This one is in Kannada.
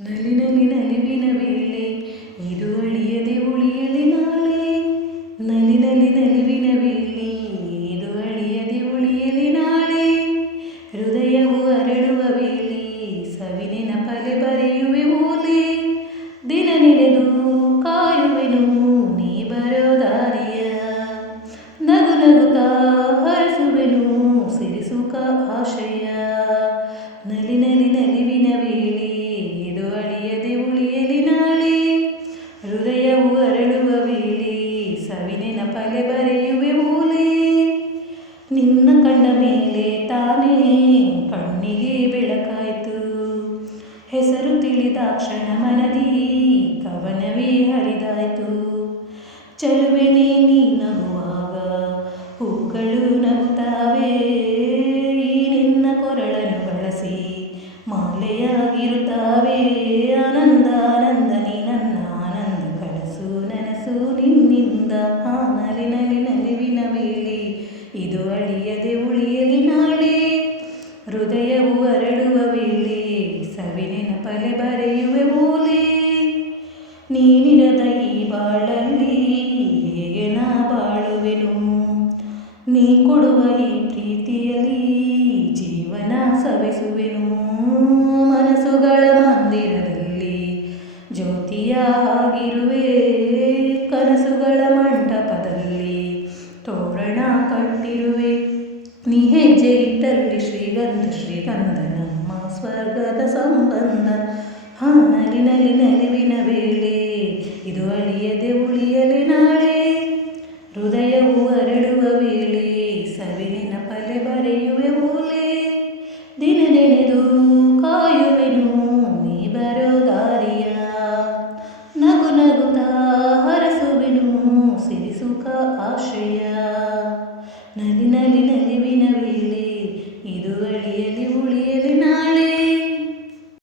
ನಲಿ ನಲಿ ನಲಿವಿನ ವೇಳೆ ಇದು ಅಳಿಯದೆ ಉಳಿಯಲಿ ನಾಳೆ. ನಲಿ ನಲಿ ನಲಿವಿನ ವೇಳೆ ಇದು ಅಳಿಯದೆ ಉಳಿಯಲಿ ನಾಳೆ. ಹೃದಯವು ಅರಳುವ ವೇಳೆ ಸವಿನೆನಪಲೆ ಬರೆಯುವೆ ಓಲೆ. ದಿನ ನೆನೆದು ಕಾಯುವೆನು ನೀ ಬರೋ ದಾರಿಯ. ನಗು ನಗುತ್ತಾ ಹರಸುವೆನು ಸಿರಿಸುಖ ಆಶಯ. ನಲಿ ನಲಿ ನಲಿವಿನ ವೇಳೆ ಇದು ಅಳಿಯದೆ ಉಳಿಯಲಿ ನಾಳೆ. ಹೃದಯವು ಅರಳುವ ವೇಳೆ ಸವಿನೆನಪಲೆ ಬರೆಯುವೆ ಓಲೆ. ನಿನ್ನ ಕಂಡ ಮೇಲೆ ತಾನೇ ಕಣ್ಣಿಗೆ ಬೆಳಕಾಯ್ತು. ಹೆಸರು ತಿಳಿದಾಕ್ಷಣ ಮನದಿ ಕವನವೇ ಹರಿದಾಯ್ತು. ಚೆಲುವೆ ನೀ ನಗುವಾಗ ಹೂಗಳು ನಗುತ್ತಾವೆ. ಈ ನಿನ್ನ ಕೊರಳನ್ನು ಬಳಸಿ ಮಾಲೆಯಾಗಿರುತ್ತಾವೆ. ಆನಂದ ಆನಂದ ನೀ ನನ್ನ ಆನಂದ ಕನಸು ನನಸು ನಿನ್ನಿಂದ. ನಲಿ ನಲಿ ನಲಿವಿನ ವೇಳೆ ಇದು ಅಳಿಯದೆ ಉಳಿಯಲಿ ನಾಳೆ. ಹೃದಯವು ಅರಳುವ ವೇಳೆ ಸವಿನೆನಪಲೆ ಬರೆಯುವೆ ಓಲೆ. ನೀನಿರದ ಈ ಬಾಳಲ್ಲಿ ಹೇಗೆ ನಾ ಬಾಳುವೆನು. ನೀ ಕೊಡುವ ಈ ಪ್ರೀತಿಯಲ್ಲಿ ಜೀವನ ಸವೆಸುವೆನು. ಮನಸ್ಸುಗಳ ಮಂದಿರದಲ್ಲಿ ಜ್ಯೋತಿಯ ಆಗಿರುವೆ. ಕನಸುಗಳ ಮಂಟಪದಲ್ಲಿ ತೋರಣ ಕಟ್ಟಿರುವೆ. ನೀ ಹೆಜ್ಜೆ ಇಟ್ಟಲ್ಲಿ ಶ್ರೀಗಂಧ ಶ್ರೀಗಂಧ ನಮ್ಮ ಸ್ವರ್ಗದ ಸಂಬಂಧ. ನಲಿ ನಲಿ ನಲಿವಿನ ವೇಳೆ ಇದು ಅಳಿಯದೆ ಉಳಿಯಲಿ ನಾಳೆ. ಹೃದಯವು ಅರಳುವ ವೇಳೆ ಸವಿನೆನಪಲೆ ಬರೆಯುವೆ ಓಲೆ. ದಿನ ನೆನೆದು ಕಾಯುವೆನು ನೀ ಬರೋ ದಾರಿಯ. ನಗು ನಗುತ್ತಾ ಹರಸುವೆನು ಸಿರಿಸುಖ ಆಶಯ. ನಲಿ ನಲಿ ನಲಿ